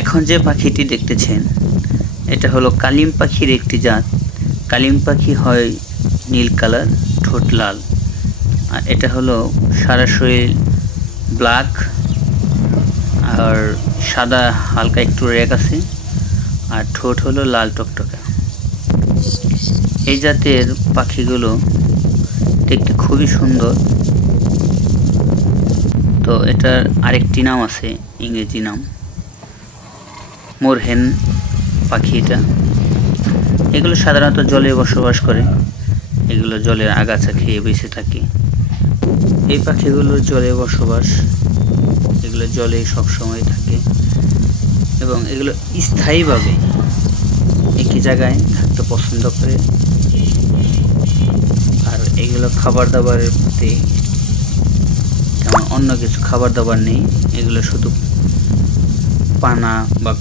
এখন যে পাখিটি দেখতেছেন এটা হলো কালিম পাখির একটি জাত। কালিম পাখি হয় নীল কালার, ঠোঁট লাল। আর এটা হলো সারা শরীর ব্ল্যাক আর সাদা হালকা একটু রেক আছে, আর ঠোঁট হলো লাল টকটকে। এই জাতের পাখিগুলো দেখতে খুবই সুন্দর। তো এটার আরেকটি নাম আছে, ইংরেজি নাম মোরহেন পাখি। এগুলো সাধারণত জলে বসবাস করে, এগুলো জলের আগাছা খেয়ে বেঁচে থাকে। এই পাখিগুলোর জলে বসবাস, এগুলো জলে সবসময় থাকে এবং এগুলো স্থায়ীভাবে একই জায়গায় থাকতে পছন্দ করে। আর এগুলো খাবার দাবারের প্রতি তেমন অন্য কিছু খাবার দাবার নেই, এগুলো শুধু পানা বা